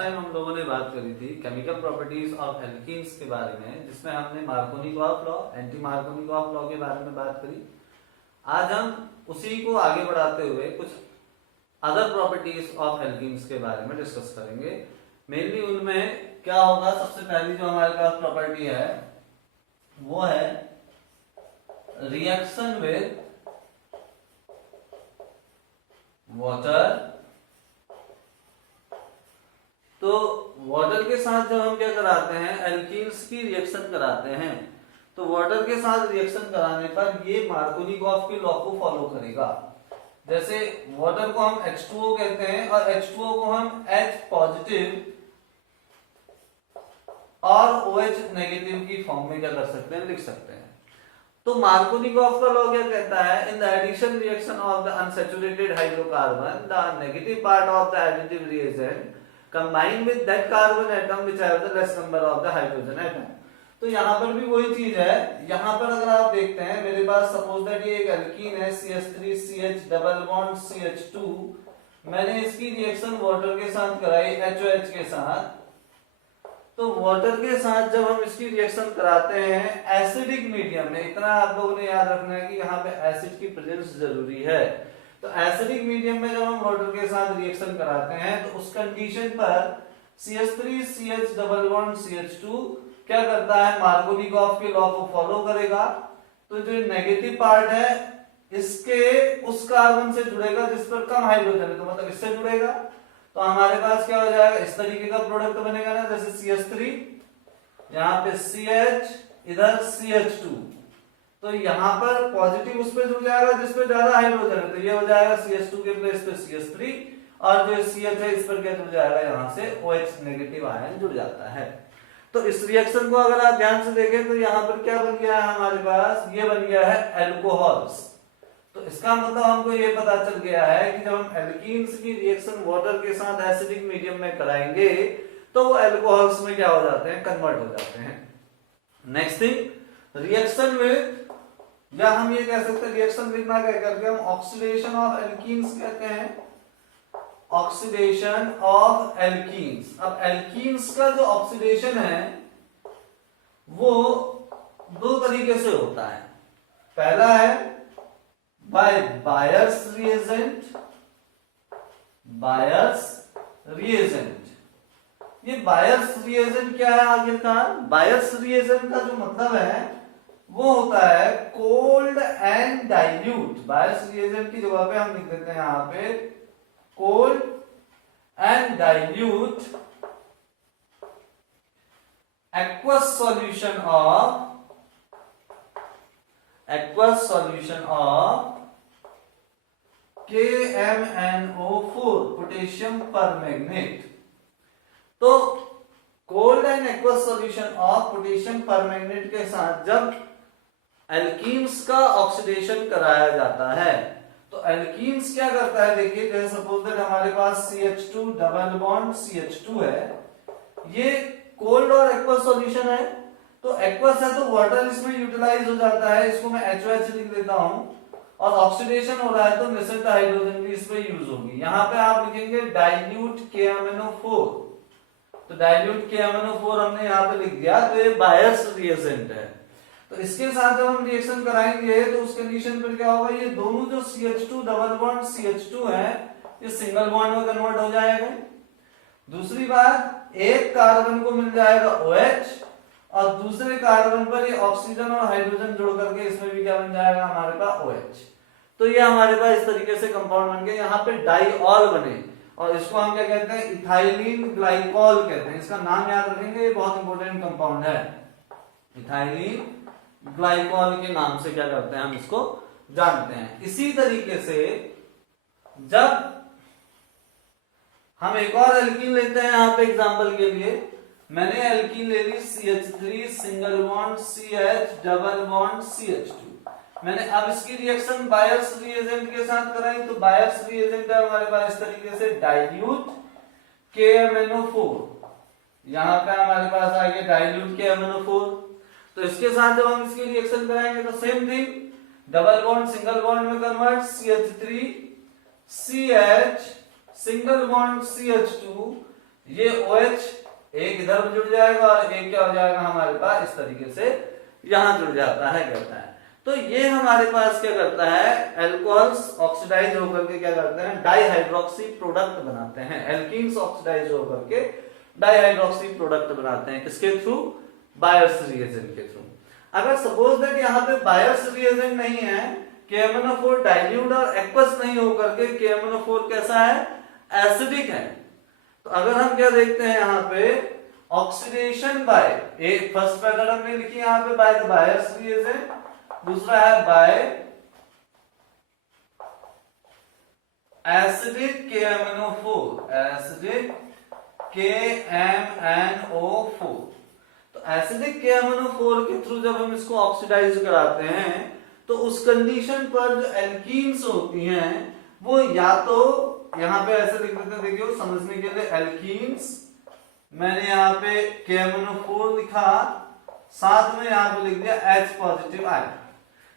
Time हम लोगों ने बात करी थी केमिकल प्रॉपर्टीज ऑफ एल्कीन्स के बारे में, जिसमें हमने Markovnikov law, anti Markovnikov law के बारे में बात करी। आज हम उसी को आगे बढ़ाते हुए कुछ अदर प्रॉपर्टीज ऑफ एल्कीन्स के बारे में डिस्कस करेंगे। मेनली उनमें क्या होगा, सबसे पहली जो हमारे पास प्रॉपर्टी है वो है रिएक्शन विद वाटर। तो वाटर के साथ जब हम क्या कराते हैं, एल्कीन्स की रिएक्शन कराते हैं, तो वाटर के साथ रिएक्शन कराने पर ये मार्कोनिकॉफ के लॉ को फॉलो करेगा। जैसे वाटर को हम H2O कहते हैं और H2O को हम H पॉजिटिव और OH नेगेटिव की फॉर्म में क्या कर सकते हैं, लिख सकते हैं। तो मार्कोनिकॉफ का लॉ क्या कहता है, in the addition reaction of the unsaturated hydrocarbon the negative part of the additive reagent combine with that carbon atom which have the less number of the hydrogen atom. तो यहाँ पर भी वही चीज है। यहाँ पर अगर आप देखते हैं, मेरे पास सपोज दैट ये एक एल्कीन है CH3CH डबल बॉन्ड CH2, मैंने इसकी रिएक्शन वाटर के साथ कराई HOH के साथ। तो वाटर के साथ जब हम इसकी रिएक्शन कराते हैं एसिडिक मीडियम में, इतना आप लोगों ने याद रखना है कि यहाँ पे एसिड की प्रेजेंस जरूरी है। तो एसिडिक मीडियम में जब हम वाटर के साथ रिएक्शन कराते हैं तो उस कंडीशन पर CH3CH डबल बॉन्ड CH2 क्या करता है, मार्कोनिकॉफ के लॉ को फॉलो करेगा। तो जो नेगेटिव पार्ट है इसके उस कार्बन से जुड़ेगा जिस पर कम हाइड्रोजन है, तो मतलब इससे जुड़ेगा। तो हमारे पास क्या हो जाएगा, इस तरीके का प्रोडक्ट बनेगा ना, जैसे CH3 यहाँ पे CH इधर CH2, तो यहाँ पर पॉजिटिव उस पे जुड़ जाएगा जिस पे ज्यादा हाइड्रोजन है, तो ये हो जाएगा CH2 के प्लेस पे CH3, और जो CH है इस पर क्या जुड़ जाएगा, यहाँ से OH नेगेटिव आयन जुड़ जाता है। तो इस रिएक्शन को अगर आप ध्यान से देखें तो यहाँ पर क्या बन गया है हमारे पास, ये बन गया है एल्कोहल्स। तो इसका मतलब हमको ये पता चल गया है कि जब हम एल्कीन्स की रिएक्शन वाटर के साथ एसिडिक मीडियम में कराएंगे तो वो एल्कोहल्स में क्या हो जाते हैं, कन्वर्ट हो जाते हैं। नेक्स्ट थिंग, रिएक्शन विद, या हम ये कह सकते हैं रिएक्शन विद ना कह करके हम ऑक्सीडेशन ऑफ एल्कीन्स कहते हैं, ऑक्सीडेशन ऑफ एल्कीन्स। अब एल्कीन्स का जो ऑक्सीडेशन है वो दो तरीके से होता है। पहला है by Baeyer's reagent, Baeyer's reagent. ये बायर्स रिएजेंट क्या है आखिरकार, बायर्स रिएजेंट का जो मतलब है वो होता है cold and dilute. Buyers reagent की जगह पे हम लिख देते हैं यहाँ पे cold and dilute aqueous solution of KMnO4 potassium permanganate। तो cold and aqueous solution of potassium permanganate के साथ जब एल्कीन्स का ऑक्सीडेशन कराया जाता है तो एल्कीन्स क्या करता है, देखिए जैसे सपोज दैट हमारे पास CH2 डबल बॉन्ड CH2 है, ये कोल्ड और एक्वस सॉल्यूशन है। तो एक्वस है तो वाटर इसमें यूटिलाइज हो जाता है, इसको मैं HOH लिख देता हूं, और ऑक्सीडेशन हो रहा है तो निश्चित हाइड्रोजन भी इस पे यूज होगी। यहां पे आप लिखेंगे डाइल्यूट KMnO4, तो डाइल्यूट KMnO4 हमने यहां पे लिख दिया, तो ये बायर्स रिएजेंट है। तो इसके साथ जब हम रिएक्शन कराएंगे तो उस कंडीशन पर क्या होगा, ये दोनों जो CH2 डबल बॉन्ड CH2 है ये सिंगल बॉन्ड में कन्वर्ट हो जाएगा। दूसरी बात, एक कार्बन को मिल जाएगा OH और दूसरे कार्बन पर ये ऑक्सीजन और हाइड्रोजन जोड़ करके इसमें भी क्या बन जाएगा हमारे पास OH। तो ये हमारे पास इस तरीके से कंपाउंड बन गए। यहाँ पे डाइऑल बने और इसको हम क्या कहते हैं, इथाइलिन ग्लाइकॉल कहते हैं। इसका नाम याद रखेंगे, ये बहुत इंपॉर्टेंट कंपाउंड है। इथाइलिन ग्लाइकॉल के नाम से क्या करते हैं हम इसको जानते हैं। इसी तरीके से जब हम एक और एल्कीन लेते हैं, यहाँ पे एग्जांपल के लिए मैंने एल्कीन ले ली CH3 single bond CH double bond CH2। मैंने अब इसकी रिएक्शन बायर्स रिएजेंट के साथ कराई, तो बायर्स रिएजेंट है हमारे पास इस तरीके से डाइल्यूट KMnO4, यहाँ पे हमारे पास आ गया डाइल्यूट KMnO4। तो इसके साथ जब हम इसकी रिएक्शन कराएंगे तो same thing, double bond single bond में convert, CH3 CH single bond CH2, ये OH एक इधर जुड़ जाएगा और एक क्या हो जाएगा हमारे पास इस तरीके से यहां जुड़ जाता है कहता है। तो ये हमारे पास क्या करता है, एल्कोहल्स ऑक्सीडाइज होकर के क्या करते हैं, डाइहाइड्रोक्सी प्रोडक्ट बनाते हैं। एल्कीन्स ऑक्सीडाइज होकर के डाइहाइड्रोक्सी प्रोडक्ट बनाते हैं किसके थ्रू, बायर्स रिएजेंट के थ्रू। अगर सपोज दैट यहाँ पे बायर्स रिएजेंट नहीं है, KMnO4 डाइल्यूट और एक्वस नहीं होकर के KMnO4 कैसा है, एसिडिक है। तो अगर हम क्या देखते हैं यहाँ पे ऑक्सीडेशन बाय, एक फर्स्ट मेथड हमने लिखी यहाँ पे बाय द बायर्स रिएजेंट, दूसरा है bye acidic KMnO4, acidic KMnO4। तो एसिडिक KMnO4 के थ्रू जब हम इसको ऑक्सीडाइज कराते हैं तो उस कंडीशन पर जो एल्कीन्स होती हैं वो या तो यहां पे ऐसे लिख देते हैं, देखिए समझने के लिए, एल्कीन्स मैंने यहाँ पे KMnO4 लिखा, साथ में यहाँ पे लिख दिया H पॉजिटिव आयन।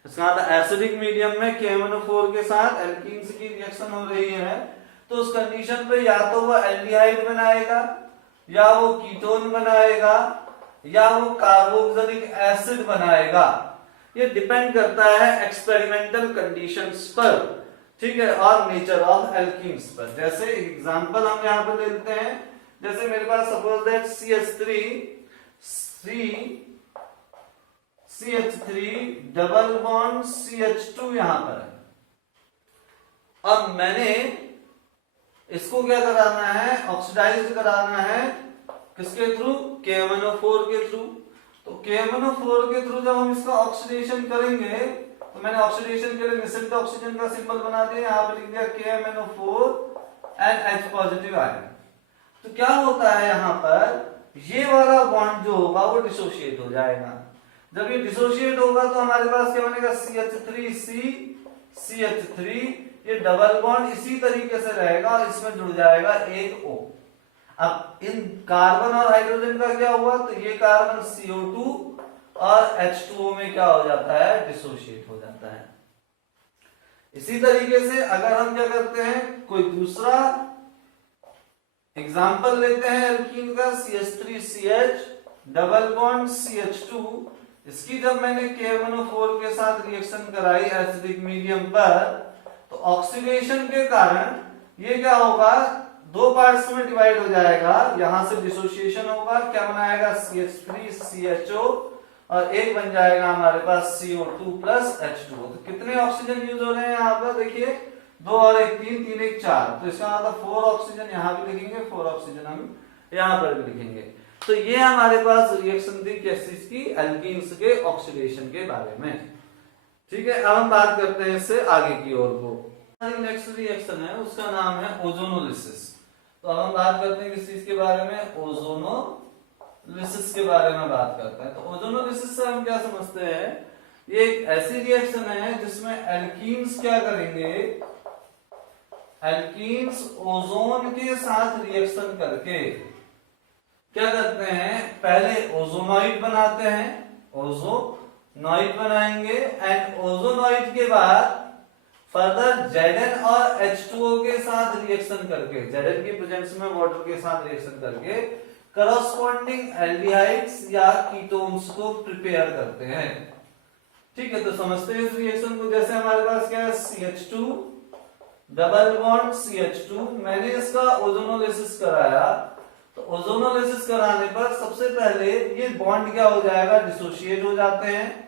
इसका मतलब एसिडिक मीडियम में KMnO4 के साथ एल्कीन्स की रिएक्शन हो रही है, तो उस कंडीशन पे या तो वो एल्डिहाइड बनाएगा, या वो कीटोन बनाएगा, या वो कार्बोक्सिलिक एसिड बनाएगा। ये डिपेंड करता है एक्सपेरिमेंटल कंडीशंस पर, ठीक है, और नेचर ऑफ एल्कीन्स पर। जैसे एग्जांपल हम यहाँ पे लेते हैं, जैसे मेरे पास suppose that CH3 double bond CH2 यहां पर है। अब मैंने इसको क्या कराना है, ऑक्सीडाइज कराना है किसके थ्रू, KMnO4 के थ्रू। तो KMnO4 के थ्रू जब हम इसका ऑक्सीडेशन करेंगे, तो मैंने ऑक्सीडेशन के लिए निश्चित ऑक्सीजन का सिंबल बना दिया, यहाँ पे लिख दिया KMnO4 and H positive ion. तो क्या होता है यहाँ पर, ये वाला बॉन्ड जो होगा वो डिसोशिएट हो जाएगा। जब ये डिसोशिएट होगा तो हमारे पास क्या बनेगा, CH3 ये डबल बॉन्ड इसी तरीके से रहेगा और इसमें जुड़ जाएगा एक O। अब इन कार्बन और हाइड्रोजन का क्या हुआ, तो ये कार्बन CO2 और H2O में क्या हो जाता है, डिसोशिएट हो जाता है। इसी तरीके से अगर हम क्या करते हैं, कोई दूसरा एग्जाम्पल लेते हैं एल्कीन का, CH3CH डबल बॉन्ड CH2, इसकी जब मैंने KMnO4 के साथ रिएक्शन कराई एसिडिक मीडियम पर, तो ऑक्सीडेशन के कारण ये क्या होगा, दो पार्ट्स में डिवाइड हो जाएगा, यहां से डिसोसिएशन होगा, क्या बनाएगा CH3CHO और एक बन जाएगा हमारे पास CO2 प्लस H2O। तो कितने ऑक्सीजन यूज हो रहे हैं यहाँ पर, देखिए 2 और 1 3, 3 1 4, तो इसका मतलब 4 ऑक्सीजन यहाँ भी लिखेंगे, 4 ऑक्सीजन हम यहाँ पर भी लिखेंगे। तो ये हमारे पास रिएक्शन थी किस चीज की, एल्कीन्स के ऑक्सीडेशन के बारे में, ठीक है। अब हम बात करते हैं इससे आगे की ओर को। नेक्स्ट रिएक्शन है उसका नाम है ओजोनोलिसिस। तो अब हम बात करते हैं किस चीज के बारे में, ओजोनोलिसिस के बारे में बात करते हैं। तो ओजोनोलिसिस से हम क्या समझते हैं, ये एक ऐसी रिएक्शन है जिसमें एल्कीन्स क्या करेंगे, एल्कीन्स ओजोन के साथ रिएक्शन करके क्या करते हैं, पहले ओजोनॉइड बनाते हैं, ओजोनॉइड बनाएंगे, एंड ओजोनॉइड के बाद फर्दर Zn और H2O के साथ रिएक्शन करके, Zn की प्रेजेंस में वाटर के साथ रिएक्शन करके करस्पॉन्डिंग एल्डिहाइड्स या कीटोन्स को प्रिपेयर करते हैं, ठीक है। तो समझते हैं इस रिएक्शन को। जैसे हमारे पास क्या है, CH2 डबल बॉन्ड CH2, मैंने इसका ओजोनोलिसिस कराया, तो ओजोनोलिसिस कराने पर सबसे पहले ये बॉन्ड क्या हो जाएगा, डिसोशिएट हो जाते हैं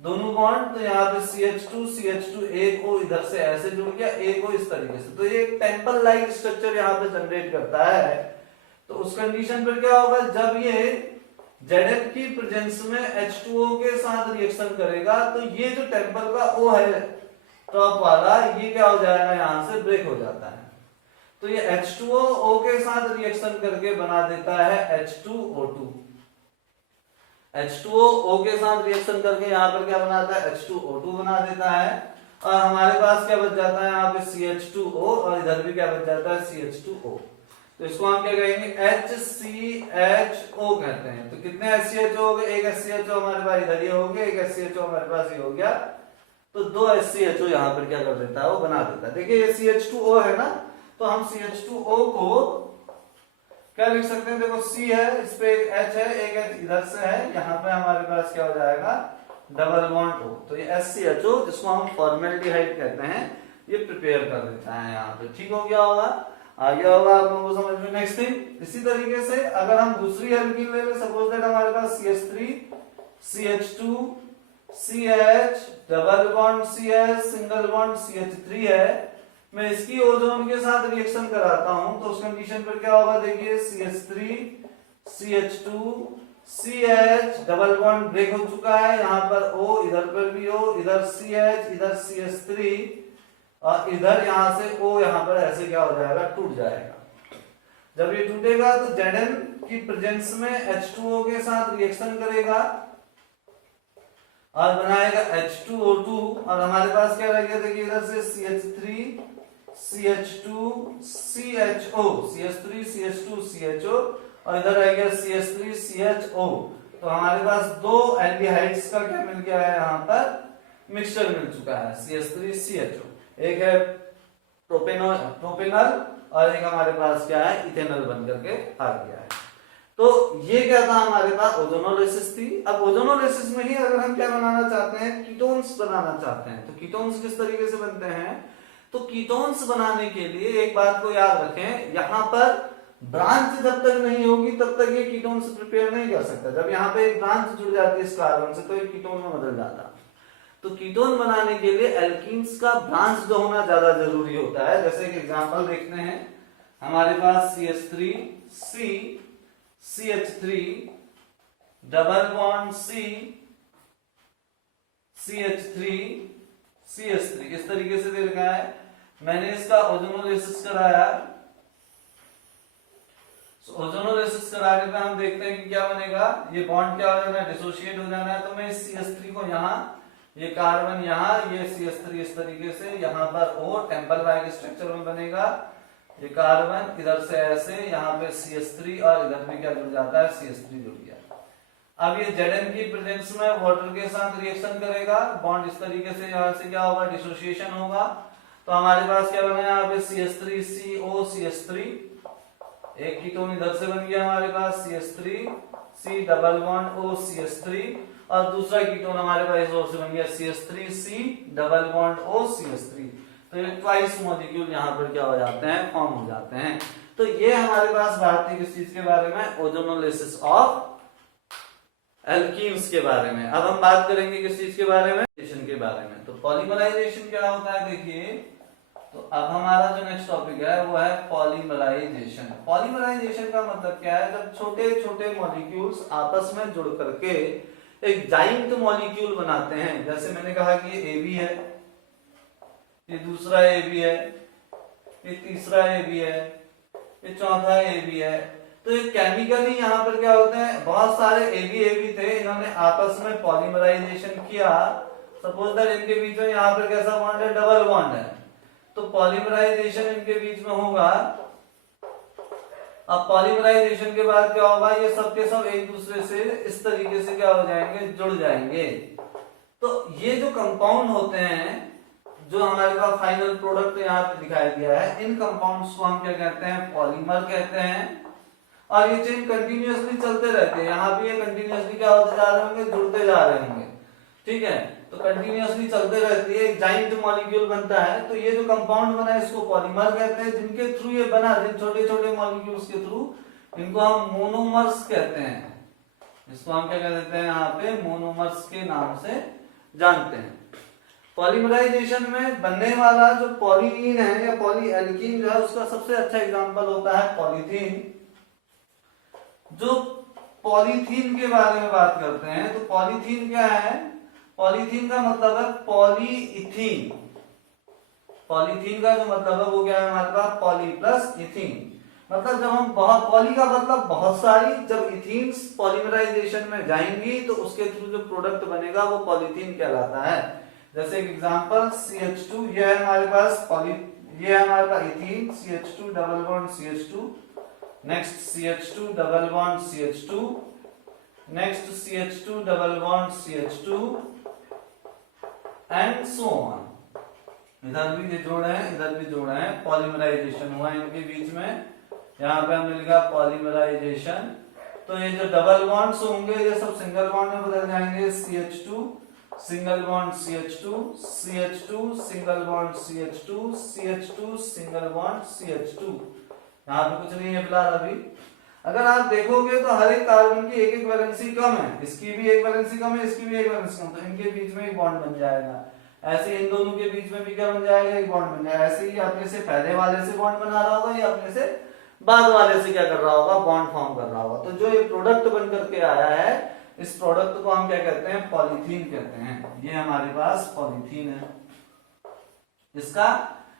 दोनों बॉन्ड। तो यहाँ पे CH2 एक O इधर से ऐसे जुड़ गया, एक O इस तरीके से, तो ये टेम्पल लाइक स्ट्रक्चर यहाँ पे जनरेट करता है। तो उस कंडीशन पर क्या होगा, जब ये Zn की प्रेजेंस में H2O के साथ रिएक्शन करेगा, तो ये जो टेम्पल का O है टॉप वाला, ये क्या हो जाएगा, यहाँ से ब्रेक हो जाता है। तो ये H2O O के साथ रिएक्शन करके बना देता है H2O2। H2O O के साथ रिएक्शन करके यहाँ पर क्या बनाता है, H2O2 बना देता है, और हमारे पास क्या बच जाता है यहाँ पे CH2O, और इधर भी क्या बच जाता है CH2O। तो इसको हम क्या कहेंगे, HCHO कहते हैं। तो कितने HCHO हो गए, एक HCHO हमारे पास इधर ये हो गया, एक HCHO हमारे पास ये हो गया, तो 2 HCHO यहाँ पर क्या कर देता है, वो बना देता है। देखिए ये CH2O है ना, तो हम CH2O को क्या लिख सकते हैं, देखो C है, इस पे एक H है, एक H इधर से है, यहाँ पे हमारे पास क्या हो जाएगा, डबल बॉन्ड O। तो ये SCHO जिसको हम फॉर्मेल्डिहाइड कहते हैं, ये प्रिपेयर कर देता है यहाँ पे। ठीक हो गया होगा, आ गया होगा आप लोगों को समझ में। नेक्स्ट थिंग, इसी तरीके से अगर हम दूसरी एल्कीन ले लें, सपोज दैट हमारे पास CH3 CH2 CH double bond CH single bond CH3 है, मैं इसकी ओजोन के साथ रिएक्शन कराता हूं तो उस कंडीशन पर क्या होगा, देखिए CH3 CH2 CH double bond break हो चुका है, यहां पर O, इधर पर भी O, इधर CH, इधर CH3 और इधर यहां से O, यहां पर ऐसे क्या हो जाएगा, टूट जाएगा। जब ये टूटेगा तो Zn की प्रेजेंस में H2O के साथ रिएक्शन करेगा और बनाएगा H2O2 और हमारे पास क्या रह गया, देखिए इधर से CH3 CH2 CHO CH3 CH2 CHO और इधर रह गया CH3 CHO। तो हमारे पास दो एल्डिहाइड्स का क्या मिल गया है, यहाँ पर मिक्सचर मिल चुका है CH3 CHO। एक है प्रोपेनल और एक हमारे पास क्या है, इथेनॉल बनकर के आ गया है। तो ये क्या था, हमारे पास ओजोनोलिसिस थी। अब ओजोनोलिसिस में ही अगर हम क्या बनाना चाहते हैं, कीटोन्स बनाना चाहते हैं, तो कीटोन्स किस तरीके से बनते हैं, तो कीटोन्स बनाने के लिए एक बात को याद रखें, यहां पर ब्रांच जब तक नहीं होगी तब तक ये कीटोन्स प्रिपेयर नहीं कर सकता। जब यहाँ पे एक ब्रांच जुड़ जाती है इस कार्बन से तो ये कीटोन में बदल जाता। तो कीटोन बनाने के लिए एल्कीन्स का ब्रांच जो होना ज्यादा जरूरी होता है। जैसे एक एग्जांपल देखते हैं, हमारे पास CH3 C CH3 double bond C CH3 CH3 इस तरीके से दे रखा है। मैंने इसका ओजोनोलिसिस कराया, ओजोनोलिसिस कराने पे हम देखते हैं कि क्या बनेगा, ये बॉन्ड क्या हो जाना है, डिसोशिएट हो जाना है। तो मैं इस CH3 को यहाँ, ये कार्बन यहाँ, ये CH3 इस तरीके से यहाँ पर O टेम्पल लाइक स्ट्रक्चर में बनेगा, ये कार्बन इधर से ऐसे यहाँ पे CH3 और इधर भी क्या जुड़ जाता है, CH3 जुड़ गया। अब ये Zn की प्रेजेंस में वाटर के साथ रिएक्शन करेगा, बॉन्ड इस तरीके से यहाँ से क्या होगा, डिसोसिएशन होगा। तो हमारे पास क्या बना यहाँ पे CH3 CO CH3, एक कीटोन इधर से बन गया हमारे पास CH3 C double bond O CH3 और दूसरा कीटोन हमारे पास इस ओर से बन गया CH3 C double bond O CH3। तो ये ट्वाइस मॉलिक्यूल यहाँ पर क्या हो जाते हैं, फॉर्म हो जाते हैं। तो ये हमारे पास बात थी किस चीज के बारे में, ओजोनोलिसिस ऑफ एल्कीन्स के बारे में। अब हम बात करेंगे किस चीज के बारे में, के बारे में। तो पॉलीमराइजेशन क्या होता है, देखिए तो अब हमारा जो नेक्स्ट टॉपिक है वो है पॉलीमराइजेशन। पॉलीमराइजेशन का मतलब क्या है, जब छोटे छोटे मॉलिक्यूल्स आपस में जुड़ करके एक जाइंट मॉलिक्यूल बनाते हैं। जैसे मैंने कहा कि ये AB है, ये दूसरा AB है, ये तीसरा AB है, ये चौथा AB है। तो ये केमिकली यहाँ पर क्या होते हैं, बहुत सारे AB थे, इन्होंने आपस में पॉलीमराइजेशन किया। सपोज दैट इनके बीच में यहाँ पर कैसा बॉन्ड है, डबल बॉन्ड है, तो पॉलीमराइजेशन इनके बीच में होगा। अब पॉलीमराइजेशन के बाद क्या होगा, ये सब के सब एक दूसरे से इस तरीके से क्या हो जाएंगे, जुड़ जाएंगे। तो ये जो कंपाउंड होते हैं, जो हमारे पास फाइनल प्रोडक्ट यहाँ पे दिखाई दिया है, इन कंपाउंड्स को हम क्या कहते हैं, पॉलीमर कहते हैं। और ये चेन कंटिन्यूअसली चलते रहते हैं, यहाँ भी ये कंटिन्यूअसली क्या होते जा रहे होंगे, जुड़ते जा रहे होंगे, ठीक है। तो कंटिन्यूअसली चलते रहती है, एक जाइंट मॉलिक्यूल बनता है। तो ये जो कंपाउंड बना है इसको पॉलीमर कहते हैं, जिनके थ्रू ये बना, जिन छोटे छोटे मॉलिक्यूल्स के थ्रू, इनको हम मोनोमर्स कहते हैं। इसको हम क्या कहते हैं, यहाँ पे मोनोमर्स के नाम से जानते हैं। पॉलीमराइजेशन में बनने वाला जो पॉलीइन है या पॉलीएल्कीन जो है, उसका सबसे अच्छा एग्जांपल होता है पॉलीथीन। जो पॉलीथीन के बारे में बात करते हैं, तो पॉलीथीन क्या है, पॉलीथीन का मतलब है पॉलीइथीन। पॉलीथीन का जो मतलब है वो क्या है हमारे पास, पॉली प्लस इथीन। मतलब जब हम बहुत, पॉली का मतलब बहुत सारी, जब इथीन्स पॉलीमराइजेशन में जाएंगी तो उसके थ्रू जो प्रोडक्ट बनेगा वो पॉलीथीन कहलाता है। जैसे एग्जांपल CH2, ये है हमारे पास पॉली, ये है हमारे पास ethene, CH2 double bond CH2, next CH2 double bond CH2, next CH2 double bond CH2 and so on. इधर भी ये जोड़े हैं, इधर भी जोड़े हैं, पॉलीमराइजेशन हुआ है इनके बीच में, यहाँ पे हमें लिखा पॉलीमराइजेशन। तो ये जो डबल बॉन्ड्स होंगे ये सब सिंगल बॉन्ड में बदल जाएंगे, CH2 single bond CH2, CH2 single bond CH2, CH2 single bond CH2। यहाँ पे कुछ नहीं है फिलहाल अभी। अगर आप देखोगे तो हर एक कार्बन की एक एक वैलेंसी कम है, इसकी भी एक वैलेंसी कम है, इसकी भी एक वैलेंसी कम, तो इनके बीच में एक बॉन्ड बन जाएगा। ऐसे इन दोनों के बीच में भी क्या बन जाएगा, एक बॉन्ड बन जाएगा। ऐसे ही अपने से पहले वाले से बॉन्ड बना रहा होगा या अपने से बाद वाले से क्या कर रहा होगा, बॉन्ड फॉर्म कर रहा होगा। तो जो ये प्रोडक्ट बन करके आया है, इस प्रोडक्ट को हम क्या कहते हैं, पॉलीथीन कहते हैं। ये हमारे पास पॉलीथीन है। इसका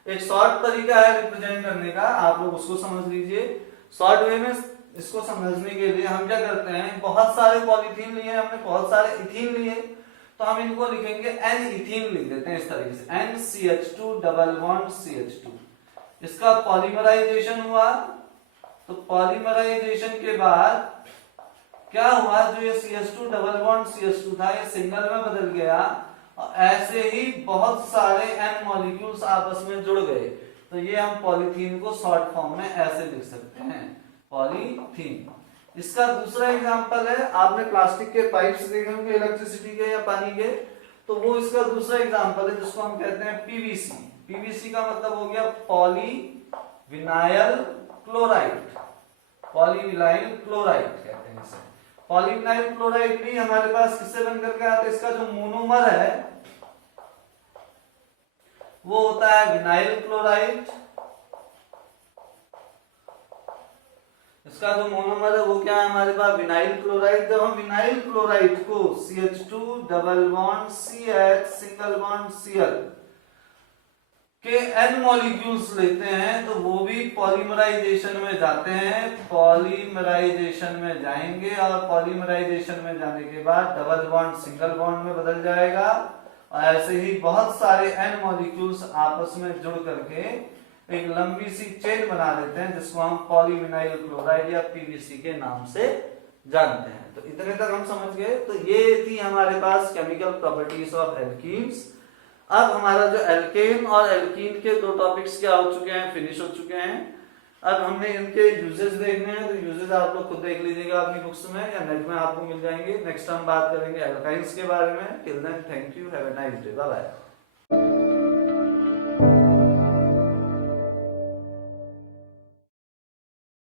एक शॉर्ट तरीका है रिप्रेजेंट करने का, आप लोग उसको समझ लीजिए। शॉर्ट वे में इसको समझने के लिए हम क्या करते हैं, बहुत सारे पॉलीथीन लिए हमने, बहुत सारे इथीन लिए, तो हम इनको लिखेंगे N इथीन लिख देते हैं इस तरीके से, NCH2 डबल बॉन्ड CH2। इसका पॉलीमराइजेशन हुआ, तो पॉलीमराइजेशन के बाद क्या हुआ, जो ये CH2 डबल बॉन्ड CH2 था ये सिंगल में बदल गया, और ऐसे ही बहुत सारे N मॉलिक्यूल्स आपस में जुड़ गए। तो ये हम पॉलीथीन को शॉर्ट फॉर्म में ऐसे लिख सकते हैं, पॉलीथीन। इसका दूसरा एग्जांपल है, आपने प्लास्टिक के पाइप्स देखे होंगे इलेक्ट्रिसिटी के या पानी के, तो वो इसका दूसरा एग्जांपल है जिसको हम कहते हैं PVC। PVC का मतलब हो गया poly vinyl chloride, polyvinyl chloride कहते हैं इसे। पॉलीविनाइल क्लोराइड भी हमारे पास किससे बन करके आता है, इसका जो मोनोमर है वो होता है विनाइल क्लोराइड। इसका जो मोनोमर है वो क्या है हमारे पास, विनाइल क्लोराइड। जब हम विनाइल क्लोराइड को CH2 double bond CH single bond Cl के N मॉलिक्यूल्स लेते हैं, तो वो भी पॉलीमराइजेशन में जाते हैं, पॉलीमराइजेशन में जाएंगे, और पॉलीमराइजेशन में जाने के बाद डबल बॉन्ड सिंगल बॉन्ड में बदल जाएगा, और ऐसे ही बहुत सारे N मॉलिक्यूल्स आपस में जुड़ करके एक लंबी सी चेन बना देते हैं, जिसको हम पॉलीविनाइल क्लोराइड या PVC के नाम से जानते हैं। तो इतने तक हम समझ गए। तो ये थी हमारे पास केमिकल प्रॉपर्टीज ऑफ एल्कीन्स। अब हमारा जो एल्केन और एल्कीन के दो टॉपिक्स क्या हो चुके हैं, फिनिश हो चुके हैं। अब हमने इनके यूजेस देखने हैं, तो यूजेस आप लोग खुद देख लीजिएगा अपनी बुक्स में या नेट में आपको मिल जाएंगे। नेक्स्ट हम बात करेंगे एल्काइंस के बारे में। Till then thank you, have a nice day, bye bye.